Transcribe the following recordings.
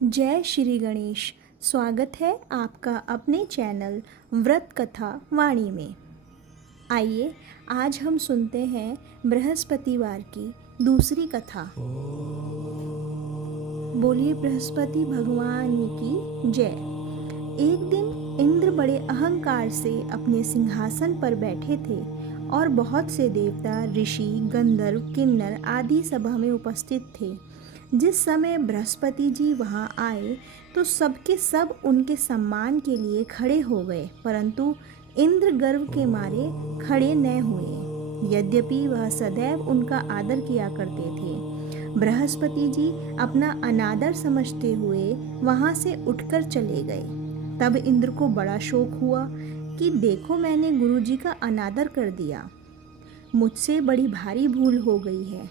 जय श्री गणेश। स्वागत है आपका अपने चैनल व्रत कथा वाणी में। आइए आज हम सुनते हैं बृहस्पतिवार की दूसरी कथा। बोलिए बृहस्पति भगवान की जय। एक दिन इंद्र बड़े अहंकार से अपने सिंहासन पर बैठे थे और बहुत से देवता, ऋषि, गंधर्व, किन्नर आदि सभा में उपस्थित थे। जिस समय बृहस्पति जी वहां आए तो सबके सब उनके सम्मान के लिए खड़े हो गए, परंतु इंद्र गर्व के मारे खड़े न हुए, यद्यपि वह सदैव उनका आदर किया करते थे। बृहस्पति जी अपना अनादर समझते हुए वहां से उठकर चले गए। तब इंद्र को बड़ा शोक हुआ कि देखो, मैंने गुरु जी का अनादर कर दिया, मुझसे बड़ी भारी भूल हो गई है।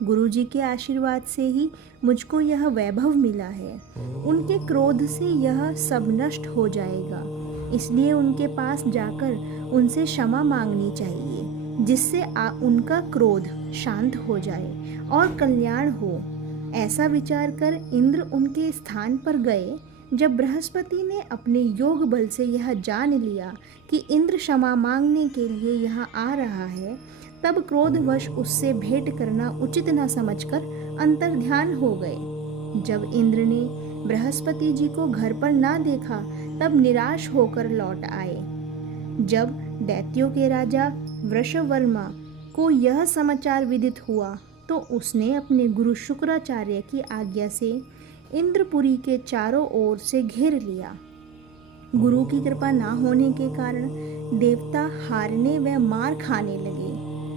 गुरु जी के आशीर्वाद से ही मुझको यह वैभव मिला है, उनके क्रोध से यह सब नष्ट हो जाएगा, इसलिए उनके पास जाकर उनसे क्षमा मांगनी चाहिए, जिससे उनका क्रोध शांत हो जाए और कल्याण हो। ऐसा विचार कर इंद्र उनके स्थान पर गए। जब बृहस्पति ने अपने योग बल से यह जान लिया कि इंद्र क्षमा मांगने के लिए यहाँ आ रहा है, तब क्रोधवश उससे भेंट करना उचित न समझकर अंतर्ध्यान हो गए। जब इंद्र ने बृहस्पति जी को घर पर ना देखा, तब निराश होकर लौट आए। जब दैत्यों के राजा वृषवर्मा को यह समाचार विदित हुआ तो उसने अपने गुरु शुक्राचार्य की आज्ञा से इंद्रपुरी के चारों ओर से घेर लिया। गुरु की कृपा ना होने के कारण देवता हारने व मार खाने लगे।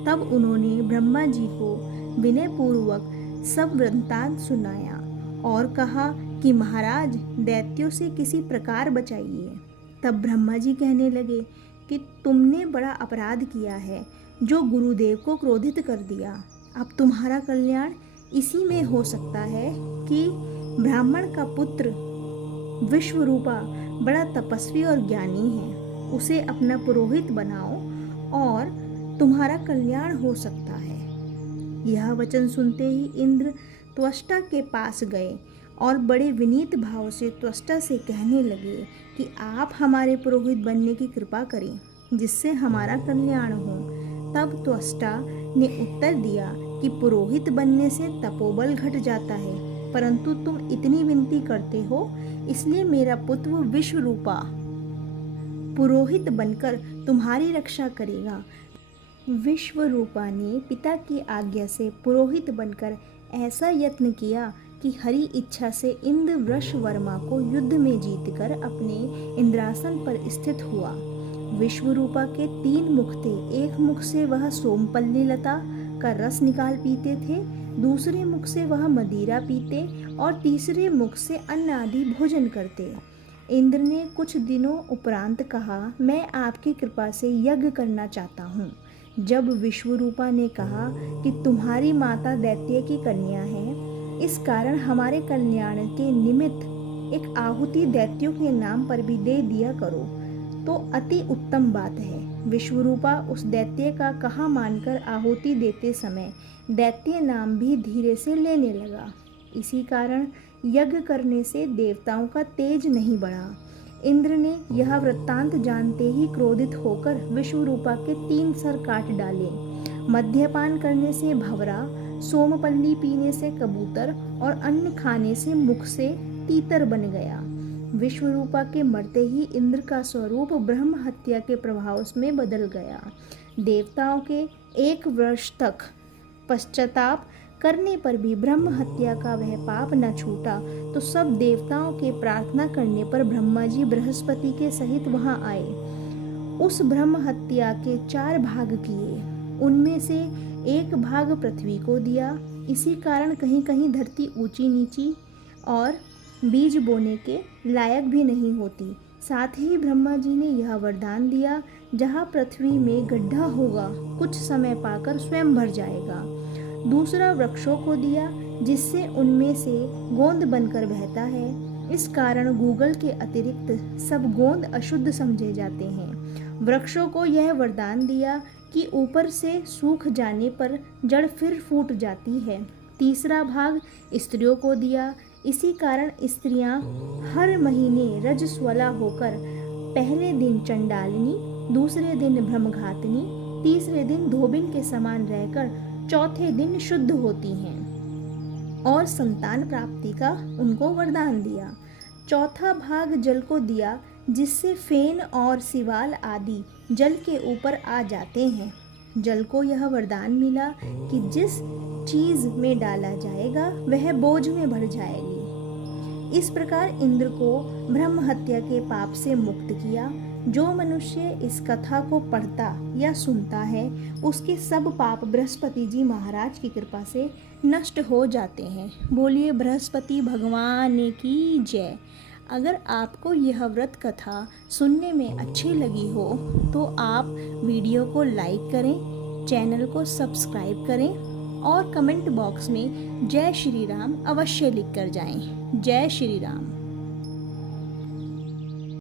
तब उन्होंने ब्रह्मा जी को विनय पूर्वक सब वृत्तांत सुनाया और कहा कि महाराज, दैत्यों से किसी प्रकार बचाइए। तब ब्रह्मा जी कहने लगे कि तुमने बड़ा अपराध किया है, जो गुरुदेव को क्रोधित कर दिया। अब तुम्हारा कल्याण इसी में हो सकता है कि ब्राह्मण का पुत्र विश्वरूपा बड़ा तपस्वी और ज्ञानी है, उसे अपना पुरोहित बनाओ और तुम्हारा कल्याण हो सकता है। यह वचन सुनते ही इंद्र त्वष्टा के पास गए और बड़े विनीत भाव से त्वष्टा से कहने लगे कि आप हमारे पुरोहित बनने की कृपा करें, जिससे हमारा कल्याण हो। तब त्वष्टा ने उत्तर दिया कि पुरोहित बनने से तपोबल घट जाता है, परंतु तुम इतनी विनती करते हो, इसलिए मेरा पुत्र विश्वरूपा पुरोहित बनकर तुम्हारी रक्षा करेगा। विश्वरूपा ने पिता की आज्ञा से पुरोहित बनकर ऐसा यत्न किया कि हरि इच्छा से इंद्र वृषवर्मा को युद्ध में जीतकर अपने इंद्रासन पर स्थित हुआ। विश्वरूपा के 3 मुख थे। एक मुख से वह सोमपल्ली लता का रस निकाल पीते थे, दूसरे मुख से वह मदिरा पीते और तीसरे मुख से अन्न आदि भोजन करते। इंद्र ने कुछ दिनों उपरांत कहा, मैं आपकी कृपा से यज्ञ करना चाहता हूँ। जब विश्वरूपा ने कहा कि तुम्हारी माता दैत्य की कन्या है, इस कारण हमारे कल्याण के निमित्त एक आहुति दैत्यों के नाम पर भी दे दिया करो तो अति उत्तम बात है। विश्वरूपा उस दैत्य का कहा मानकर आहुति देते समय दैत्य नाम भी धीरे से लेने लगा। इसी कारण यज्ञ करने से देवताओं का तेज नहीं बढ़ा। इंद्र ने यह वृत्तांत जानते ही क्रोधित होकर विश्वरूपा के 3 सर काट डाले। मद्यपान करने से भंवरा, सोमपल्ली पीने से कबूतर और अन्न खाने से मुख से तीतर बन गया। विश्वरूपा के मरते ही इंद्र का स्वरूप ब्रह्म हत्या के प्रभाव में बदल गया। देवताओं के 1 वर्ष तक पश्चाताप करने पर भी ब्रह्म हत्या का वह पाप न छूटा, तो सब देवताओं के प्रार्थना करने पर ब्रह्मा जी बृहस्पति के सहित वहां आए। उस ब्रह्म हत्या के 4 भाग किए, उनमें से 1 भाग पृथ्वी को दिया। इसी कारण कहीं कहीं धरती ऊंची नीची और बीज बोने के लायक भी नहीं होती। साथ ही ब्रह्मा जी ने यह वरदान दिया, जहाँ पृथ्वी में गड्ढा होगा, कुछ समय पाकर स्वयं भर जाएगा। दूसरा वृक्षों को दिया, जिससे उनमें से गोंद बनकर बहता है। इस कारण गूगल के अतिरिक्त सब गोंद अशुद्ध समझे जाते हैं। वृक्षों को यह वरदान दिया कि ऊपर से सूख जाने पर जड़ फिर फूट जाती है। तीसरा भाग स्त्रियों को दिया। इसी कारण स्त्रियां हर महीने रजस्वला होकर पहले दिन चंडालिनी, दूसरे दिन ब्रह्मघातिनी, तीसरे दिन धोबिन के समान रहकर चौथे दिन शुद्ध होती हैं और संतान प्राप्ति का उनको वरदान दिया। चौथा भाग जल को दिया, जिससे फेन और सिवाल आदि जल के ऊपर आ जाते हैं। जल को यह वरदान मिला कि जिस चीज में डाला जाएगा वह बोझ में भर जाएगी। इस प्रकार इंद्र को ब्रह्म हत्या के पाप से मुक्त किया। जो मनुष्य इस कथा को पढ़ता या सुनता है उसके सब पाप बृहस्पति जी महाराज की कृपा से नष्ट हो जाते हैं। बोलिए बृहस्पति भगवान की जय। अगर आपको यह व्रत कथा सुनने में अच्छी लगी हो तो आप वीडियो को लाइक करें, चैनल को सब्सक्राइब करें और कमेंट बॉक्स में जय श्री राम अवश्य लिख कर जाएं। जय श्री राम।